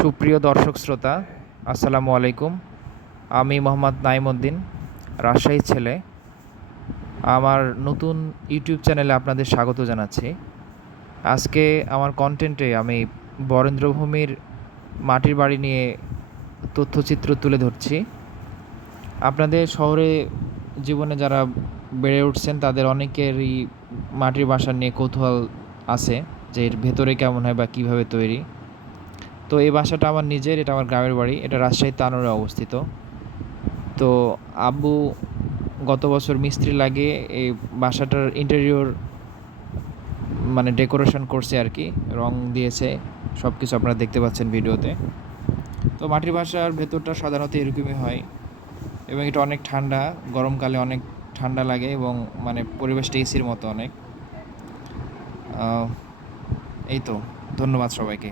সুপ্রিয় দর্শক শ্রোতা, আসসালামু আলাইকুম। আমি মোহাম্মদ নাইমউদ্দিন, রাজশাহীর ছেলে। আমার নতুন ইউটিউব চ্যানেলে আপনাদের স্বাগত জানাচ্ছি। আজকে আমার কন্টেন্টে আমি বরেন্দ্রভূমির মাটির বাড়ি নিয়ে তথ্যচিত্র তুলে ধরছি। আপনাদের শহরে জীবনে যারা বেড়ে উঠছেন তাদের অনেকেরই মাটির বাসা নিয়ে কৌতূহল আছে, যে এর ভেতরে কেমন হয় বা কীভাবে তৈরি। তো এই বাসাটা আমার নিজের, এটা আমার গ্রামের বাড়ি, এটা রাজশাহী তানোরে অবস্থিত। তো আব্বু গত বছর মিস্ত্রি লাগিয়ে এই বাসাটার ইন্টেরিয়র মানে ডেকোরেশন করছে আর কি, রং দিয়েছে, সব কিছু আপনারা দেখতে পাচ্ছেন ভিডিওতে। তো মাটির বাসার ভেতরটা সাধারণত এরকমই হয়, এবং এটা অনেক ঠান্ডা, গরমকালে অনেক ঠান্ডা লাগে, এবং মানে পরিবেশটা এসির মতো অনেক। এই তো, ধন্যবাদ সবাইকে।